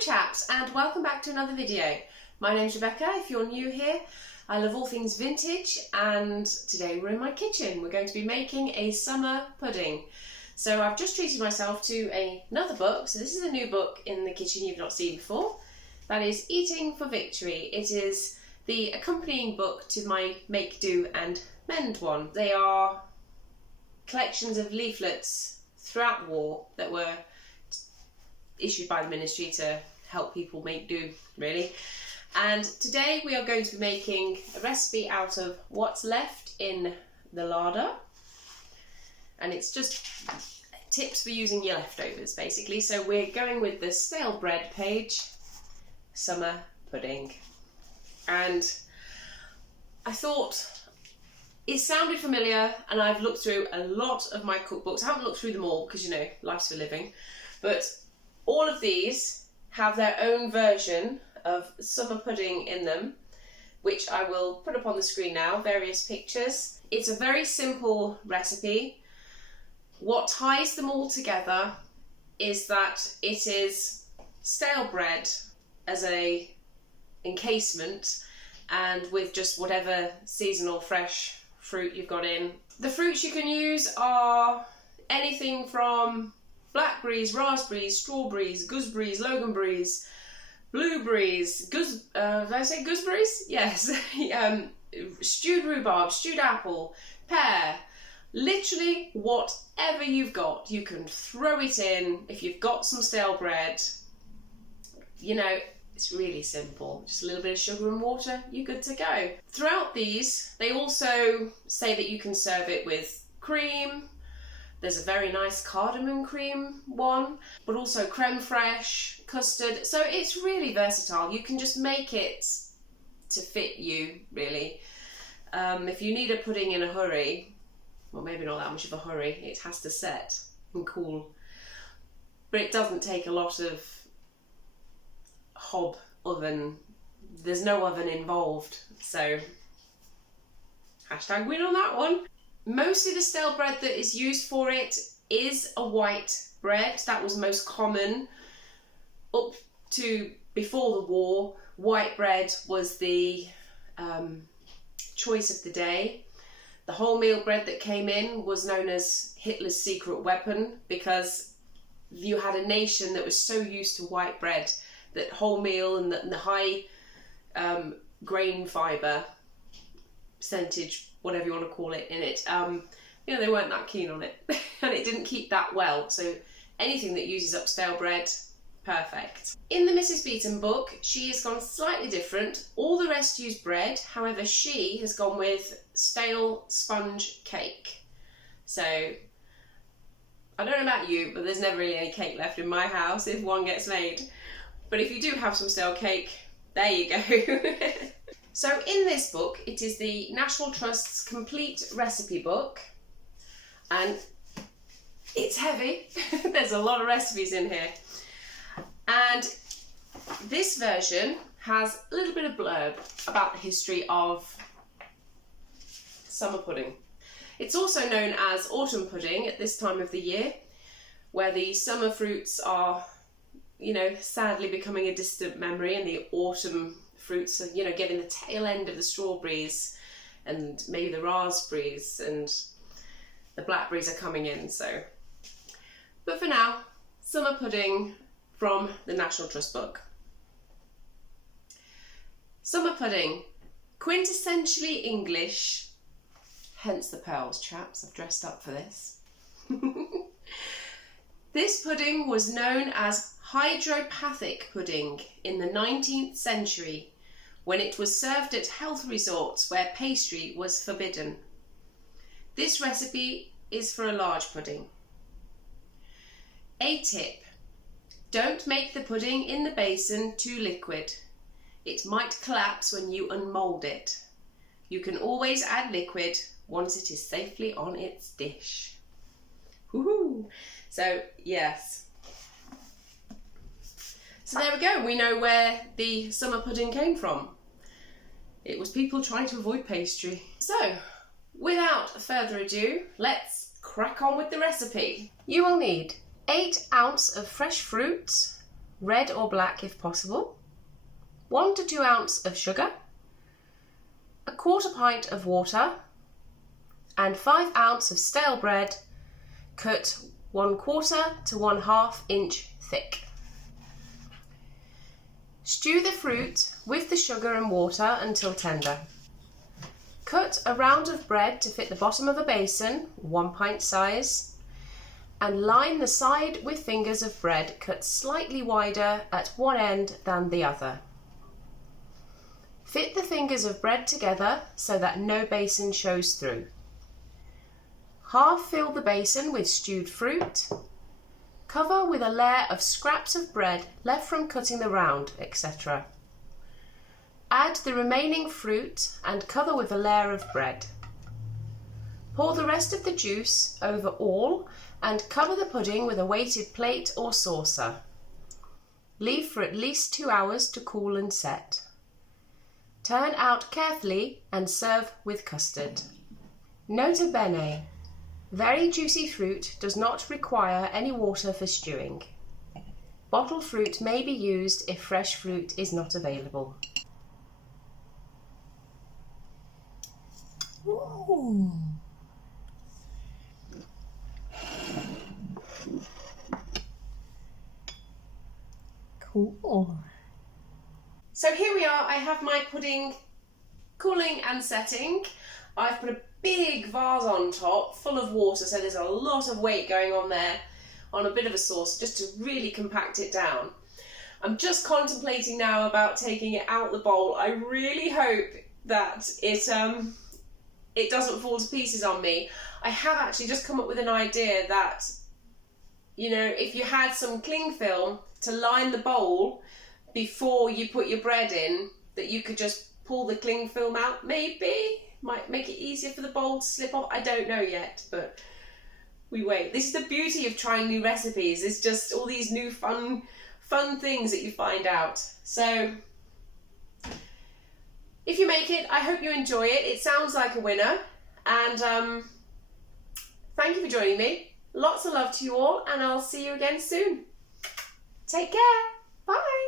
chaps, and welcome back to another video. My name's Rebecca. If you're new here, I love all things vintage, and today we're in my kitchen. We're going to be making a summer pudding. So I've just treated myself to another book. So this is a new book in the kitchen you've not seen before. That is Eating for Victory. It is the accompanying book to my Make, Do and Mend one. They are collections of leaflets throughout the war that were issued by the ministry to help people make do, really. And today we are going to be making a recipe out of what's left in the larder, and it's just tips for using your leftovers basically. So we're going with the stale bread page, summer pudding, and I thought it sounded familiar, and I've looked through a lot of my cookbooks. I haven't looked through them all because, you know, life's for living, but all of these have their own version of summer pudding in them, which I will put up on the screen now, various pictures. It's a very simple recipe. What ties them all together is that it is stale bread as a encasement, and with just whatever seasonal fresh fruit you've got in. The fruits you can use are anything from blackberries, raspberries, strawberries, gooseberries, loganberries, blueberries, did I say gooseberries? Yes. Stewed rhubarb, stewed apple, pear, literally whatever you've got, you can throw it in. If you've got some stale bread, you know, it's really simple. Just a little bit of sugar and water, you're good to go. Throughout these, they also say that you can serve it with cream. There's a very nice cardamom cream one, but also creme fraiche, custard. So it's really versatile. You can just make it to fit you, really. If you need a pudding in a hurry, well, maybe not that much of a hurry, it has to set and cool. But it doesn't take a lot of hob oven. There's no oven involved, so hashtag win on that one. Mostly the stale bread that is used for it is a white bread. That was most common up to before the war. White bread was the choice of the day. The wholemeal bread that came in was known as Hitler's secret weapon, because you had a nation that was so used to white bread that wholemeal and the high grain fibre percentage, whatever you want to call it, in it, you know, they weren't that keen on it and it didn't keep that well, so anything that uses up stale bread, perfect. In the Mrs. Beeton book, she has gone slightly different. All the rest use bread, however she has gone with stale sponge cake. So I don't know about you, but there's never really any cake left in my house if one gets made. But if you do have some stale cake, there you go. So in this book, it is the National Trust's complete recipe book, and it's heavy. There's a lot of recipes in here. And this version has a little bit of blurb about the history of summer pudding. It's also known as autumn pudding at this time of the year, where the summer fruits are, you know, sadly becoming a distant memory, and the autumn fruits are, you know, getting the tail end of the strawberries and maybe the raspberries, and the blackberries are coming in. So, but for now, summer pudding from the National Trust book. Summer pudding, quintessentially English, hence the pearls, chaps. I've dressed up for this. This pudding was known as hydropathic pudding in the 19th century, when it was served at health resorts where pastry was forbidden. This recipe is for a large pudding. A tip: don't make the pudding in the basin too liquid. It might collapse when you unmould it. You can always add liquid once it is safely on its dish. Woohoo! So, yes. So there we go, we know where the summer pudding came from. It was people trying to avoid pastry. So, without further ado, let's crack on with the recipe. You will need 8 ounces of fresh fruit, red or black if possible, 1 to 2 ounces of sugar, 1/4 pint of water, and 5 ounces of stale bread cut 1/4 to 1/2 inch thick. Stew the fruit with the sugar and water until tender. Cut a round of bread to fit the bottom of a basin, 1 pint size, and line the side with fingers of bread cut slightly wider at one end than the other. Fit the fingers of bread together so that no basin shows through. Half fill the basin with stewed fruit. Cover with a layer of scraps of bread left from cutting the round, etc. Add the remaining fruit and cover with a layer of bread. Pour the rest of the juice over all and cover the pudding with a weighted plate or saucer. Leave for at least 2 hours to cool and set. Turn out carefully and serve with custard. Nota bene: very juicy fruit does not require any water for stewing. Bottled fruit may be used if fresh fruit is not available. Ooh. Cool. So here we are, I have my pudding cooling and setting. I've put a big vase on top full of water, so there's a lot of weight going on there on a bit of a saucer just to really compact it down. I'm just contemplating now about taking it out the bowl. I really hope that it doesn't fall to pieces on me. I have actually just come up with an idea that, you know, if you had some cling film to line the bowl before you put your bread in, that you could just pull the cling film out, maybe. Might make it easier for the bowl to slip off. I don't know yet, but we wait. This is the beauty of trying new recipes. It's just all these new fun things that you find out. So if you make it, I hope you enjoy it. It sounds like a winner. And thank you for joining me. Lots of love to you all, and I'll see you again soon. Take care. Bye.